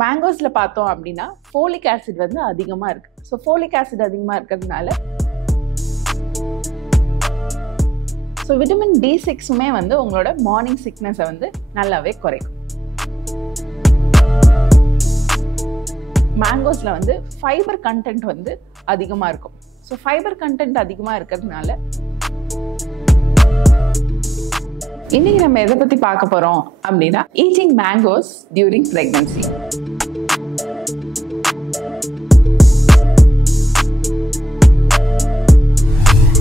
மேங்கோஸ்ல பார்த்தோம் அப்படின்னா folic acid வந்து அதிகமாக இருக்கு. ஸோ ஃபோலிக் ஆசிட் அதிகமாக இருக்கிறதுனால ஸோ விட்டமின் B6 வந்து உங்களோட மார்னிங் சிக்னஸை வந்து நல்லாவே குறைக்கும். மேங்கோஸ்ல வந்து ஃபைபர் கண்டென்ட் வந்து அதிகமாக இருக்கும். ஸோ ஃபைபர் கண்டென்ட் அதிகமாக இருக்கிறதுனால இன்னைக்கு நம்ம எதை பத்தி பார்க்க போறோம் அப்படின்னா eating mangoes during pregnancy.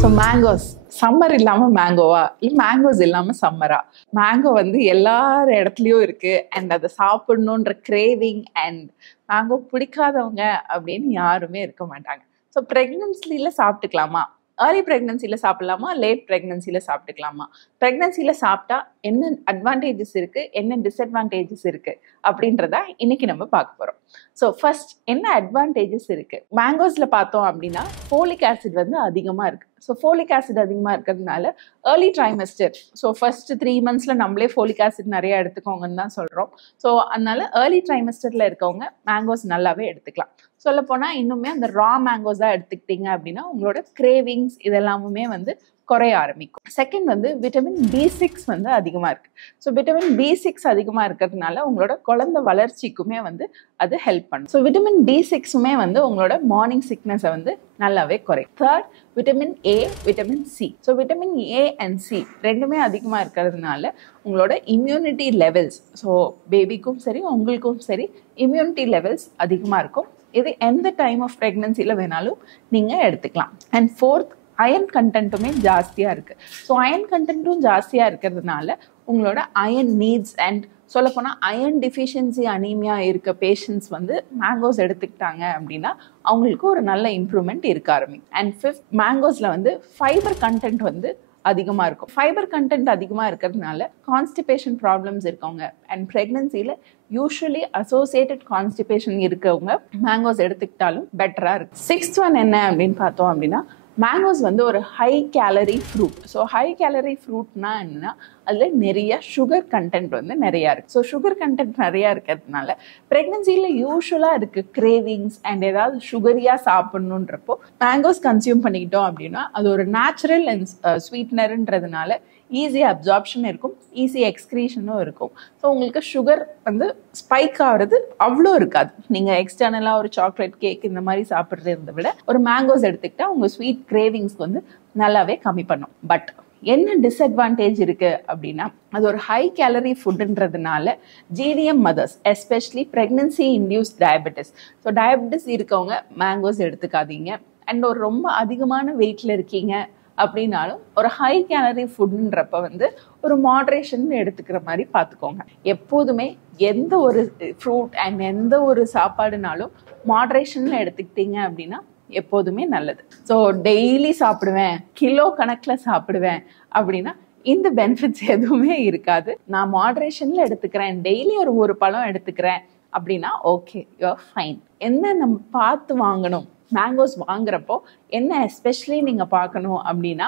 So mangoes summer இல்லாம மேங்கோவா இல்லை மேங்கோஸ் இல்லாம சம்மரா? மேங்கோ வந்து எல்லார் இடத்துலயும் இருக்கு அண்ட் அதை சாப்பிடணுன்ற கிரேவிங் அண்ட் மேங்கோ பிடிக்காதவங்க அப்படின்னு யாருமே இருக்க மாட்டாங்க. ஸோ பிரெக்னன்சில சாப்பிட்டுக்கலாமா? ஏர்லி ப்ரெக்னன்சியில் சாப்பிடலாமா? லேட் ப்ரெக்னன்சியில் சாப்பிட்டுக்கலாமா? ப்ரெக்னன்சியில் சாப்பிட்டா என்ன அட்வான்டேஜஸ் இருக்குது, என்ன டிஸ்அட்வான்டேஜஸ் இருக்குது அப்படின்றத இன்னைக்கு நம்ம பார்க்க போகிறோம். ஸோ ஃபர்ஸ்ட் என்ன அட்வான்டேஜஸ் இருக்குது? மேங்கோஸில் பார்த்தோம் அப்படின்னா ஃபோலிக் ஆசிட் வந்து அதிகமாக இருக்குது. ஸோ ஃபோலிக் ஆசிட் அதிகமாக இருக்கிறதுனால early trimester, so first 3 months நம்மளே ஃபோலிக் ஆசிட் நிறைய எடுத்துக்கோங்கன்னு தான் சொல்கிறோம். ஸோ அதனால ஏர்லி ட்ரைமஸ்டரில் இருக்கவங்க மேங்கோஸ் நல்லாவே எடுத்துக்கலாம். சொல்லப்போனால் இன்னுமே அந்த ரா மேங்கோஸாக எடுத்துக்கிட்டீங்க அப்படின்னா உங்களோட கிரேவிங்ஸ் இதெல்லாமுமே வந்து குறைய ஆரம்பிக்கும். செகண்ட் வந்து விட்டமின் B6 வந்து அதிகமாக இருக்குது. ஸோ விட்டமின் B6 அதிகமாக இருக்கிறதுனால உங்களோட குழந்தை வளர்ச்சிக்குமே வந்து அது ஹெல்ப் பண்ணும். ஸோ விட்டமின் B6 வந்து உங்களோட மார்னிங் சிக்னஸை வந்து நல்லாவே குறையும். Third vitamin A, vitamin C. So vitamin A and C ரெண்டுமே அதிகமாக இருக்கிறதுனால உங்களோட இம்யூனிட்டி லெவல்ஸ், ஸோ பேபிக்கும் சரி உங்களுக்கும் சரி இம்யூனிட்டி லெவல்ஸ் அதிகமாக இருக்கும். இது எந்த டைம் ஆஃப் ப்ரெக்னன்சியில் வேணாலும் நீங்கள் எடுத்துக்கலாம். அண்ட் ஃபோர்த் அயன் கண்டென்ட்டுமே ஜாஸ்தியாக இருக்குது. ஸோ அயன் கண்டென்ட்டும் ஜாஸ்தியாக இருக்கிறதுனால உங்களோட அயன் நீட்ஸ் அண்ட் சொல்லப்போனால் அயன் டிஃபிஷியன்சி அனீமியா இருக்க பேஷண்ட்ஸ் வந்து மேங்கோஸ் எடுத்துக்கிட்டாங்க அப்படின்னா அவங்களுக்கு ஒரு நல்ல இம்ப்ரூவ்மெண்ட் இருக்க ஆரம்பிக்கும். அண்ட் ஃபிஃப்த் மேங்கோஸில் வந்து ஃபைபர் கண்டென்ட் வந்து அதிகமாக இருக்கும். ஃபைபர் கண்டென்ட் அதிகமாக இருக்கிறதுனால கான்ஸ்டிபேஷன் ப்ராப்ளம்ஸ் இருக்கவங்க அண்ட் ப்ரெக்னன்சியில் யூஸ்வலி அசோசியேட்டட் கான்ஸ்டிபேஷன் இருக்கவங்க மேங்கோஸ் எடுத்துக்கிட்டாலும் பெட்டராக இருக்குது. சிக்ஸ்த் ஒன் என்ன அப்படின்னு பார்த்தோம் அப்படின்னா மேங்கோஸ் வந்து ஒரு high calorie fruit. So high calorie ஃப்ரூட்னா என்னன்னா அதில் நிறைய சுகர் கண்டென்ட் வந்து நிறையா இருக்குது. ஸோ சுகர் கண்டென்ட் நிறையா இருக்கிறதுனால ப்ரெக்னன்சியில் யூஸ்வலாக இருக்குது கிரேவிங்ஸ் அண்ட் ஏதாவது சுகரியாக சாப்பிட்ணுன்றப்போ மேங்கோஸ் கன்சியூம் பண்ணிக்கிட்டோம் அப்படின்னா அது ஒரு நேச்சுரல் அண்ட் ஸ்வீட்னருன்றதுனால ஈஸி அப்சார்ப்ஷன் இருக்கும், ஈஸி எக்ஸ்க்ரீஷனும் இருக்கும். ஸோ உங்களுக்கு சுகர் வந்து ஸ்பைக் ஆகிறது அவ்வளோ இருக்காது. நீங்கள் எக்ஸ்டர்னலாக ஒரு சாக்லேட் கேக் இந்த மாதிரி சாப்பிட்றத விட ஒரு மேங்கோஸ் எடுத்துக்கிட்டால் உங்கள் ஸ்வீட் கிரேவிங்ஸ் வந்து நல்லாவே கம்மி பண்ணும். பட் என்ன டிஸ்அட்வான்டேஜ் இருக்குது அப்படின்னா அது ஒரு ஹை கேலரி ஃபுட்டுன்றதுனால GDM mothers especially pregnancy induced diabetes, so diabetes இருக்கவங்க மேங்கோஸ் எடுத்துக்காதீங்க. அண்ட் ஒரு ரொம்ப அதிகமான வெயிட்டில் இருக்கீங்க அப்படின்னாலும் ஒரு ஹை கேலரி ஃபுட்ன்றப்ப வந்து ஒரு மாட்ரேஷன் எடுத்துக்கிற மாதிரி பார்த்துக்கோங்க. எப்போதுமே எந்த ஒரு ஃப்ரூட் அண்ட் எந்த ஒரு சாப்பாடுனாலும் மாட்ரேஷனில் எடுத்துக்கிட்டீங்க அப்படின்னா எப்போதுமே நல்லது. ஸோ டெய்லி சாப்பிடுவேன், கிலோ கணக்கில் சாப்பிடுவேன் அப்படின்னா இந்த பெனிஃபிட்ஸ் எதுவுமே இருக்காது. நான் மாட்ரேஷனில் எடுத்துக்கிறேன், டெய்லி ஒரு பழம் எடுத்துக்கிறேன் அப்படின்னா ஓகே, யூஆர் ஃபைன். என்ன நம்ம பார்த்து வாங்கணும் மேங்கோஸ் வாங்குறப்போ என்ன எஸ்பெஷலி நீங்கள் பார்க்கணும் அப்படின்னா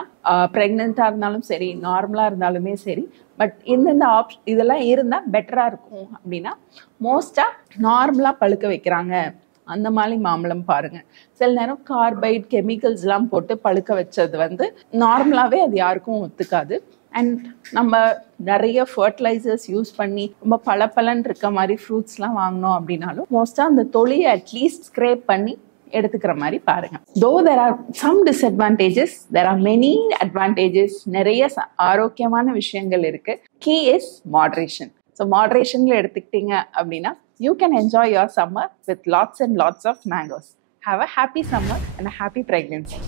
ப்ரெக்னெண்ட்டாக இருந்தாலும் சரி நார்மலாக இருந்தாலுமே சரி, பட் இந்தந்த இதெல்லாம் இருந்தால் பெட்டராக இருக்கும் அப்படின்னா மோஸ்ட்டாக நார்மலாக பழுக்க வைக்கிறாங்க அந்த மாதிரி மாம்பழம் பாருங்கள். சில நேரம் கார்பைட் கெமிக்கல்ஸ்லாம் போட்டு பழுக்க வச்சது வந்து நார்மலாகவே அது யாருக்கும் ஒத்துக்காது. அண்ட் நம்ம நிறைய ஃபர்டிலைசர்ஸ் யூஸ் பண்ணி ரொம்ப பளபளன்னு இருக்க மாதிரி ஃப்ரூட்ஸ்லாம் வாங்கினோம் அப்படின்னாலும் மோஸ்ட்டாக அந்த தொலியை அட்லீஸ்ட் ஸ்க்ரேப் பண்ணி எடுத்துக்கிற மாதிரி பாருங்க. Though there are some disadvantages, there are many advantages. நிறைய ஆரோக்கியமான விஷயங்கள் இருக்கு. Key is moderation. So moderationல எடுத்துக்கிட்டீங்க அப்படின்னா you can enjoy your summer with lots and lots of mangoes. Have a happy summer and a happy pregnancy.